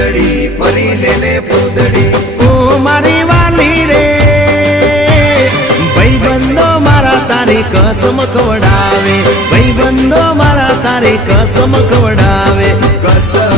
ફૂદડી ફરી લેને ફૂદડી ઓ મારી વાલી રે ભાઈબંધો મારા તારી કસમ ખવડાવે ભાઈબંધો મારા તારી કસમ ખવડાવે કસમ